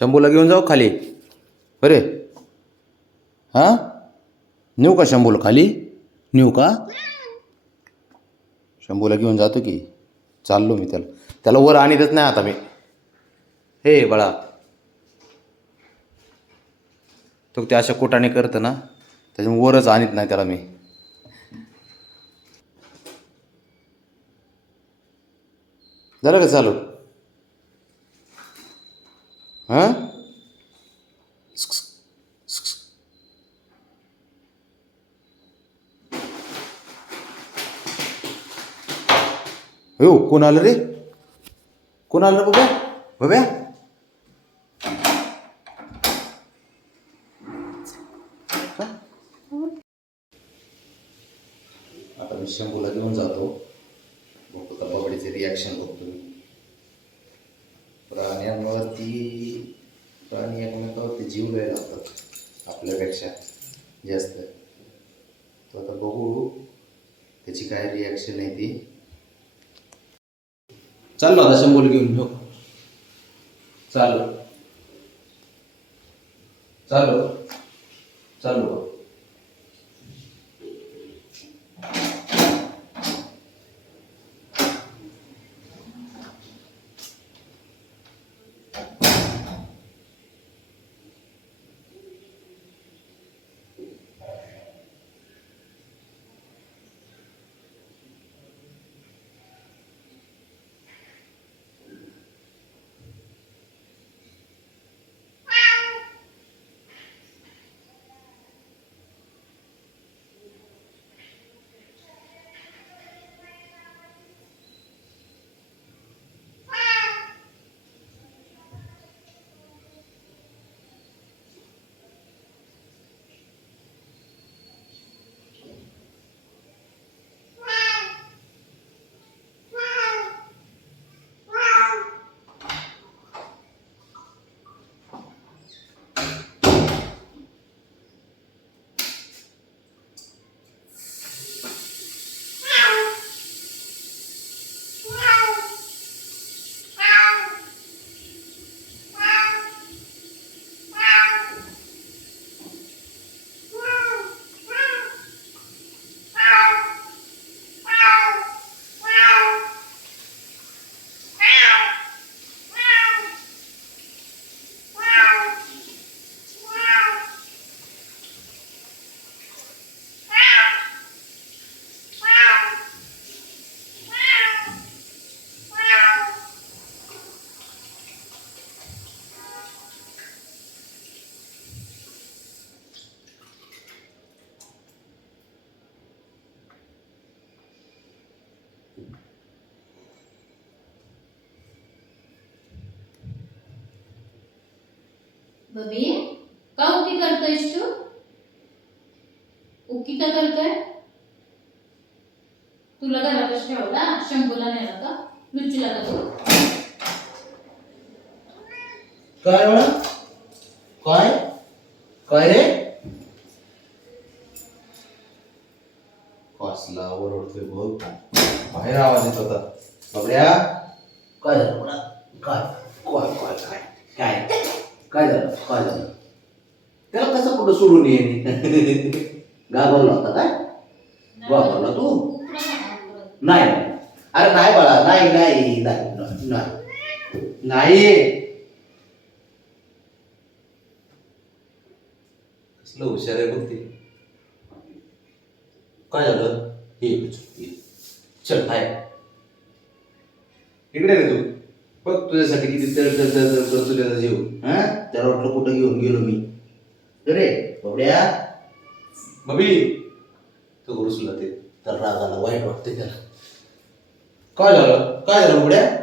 शंभूला घेऊन जाऊ खाली बरे. हां नेऊ का शंभूला खाली नेऊ का? शंभूला घेऊन जातो की चाललो मी त्याला वर आणतच नाही आता मी. हे बाळा तो ते अशा कोटाने करतं ना त्याच्यामुळे वरच आणत नाही त्याला मी. झालं का चालू? हां हो कोण आलं रे? कोण आलं बघ्या बघ्या? आता मी शंभूला घेऊन जातो. बघतो का बबडीचे रिॲक्शन बघतो मी. प्राणी एकमेकावरती जीव लय लागतात आपल्यापेक्षा जास्त. तो आता बघू त्याची काय रिॲक्शन आहे ती. चाललो आता शंभूला घेऊन ठेव. चालू चालू चालू बबी का उकी करतोयस तू? उकी का करतोय? तुला घरातच ठेवला शंभूला नेला का? लुच्चूला का तू? काय बाळा? काय काय रे? कसला ओरडतोय बघ. बाहेर आवाज येत होता. बबड्या काय झालं बाळा? काय काय काय काय काय काय झालं? काय झालं? त्याला कसं कुठं सोडून येईन? घाबरला होता काय? घाबरला तू? नाही अरे नाही बाळा नाही नाही नाही नाही नाही. कसलं हुशार आहे बघ ते. काय झालं? ये चल हाय इकडे रे तू. बघ तुझ्यासाठी किती तर करतो त्याचा जीव. हा त्याला वाटलं कुठं घेऊन गेलो मी. अरे बबड्या बबी तो रुसला ते तर रागाला वाईट वाटते त्याला. काय झालं? काय झालं बबड्या?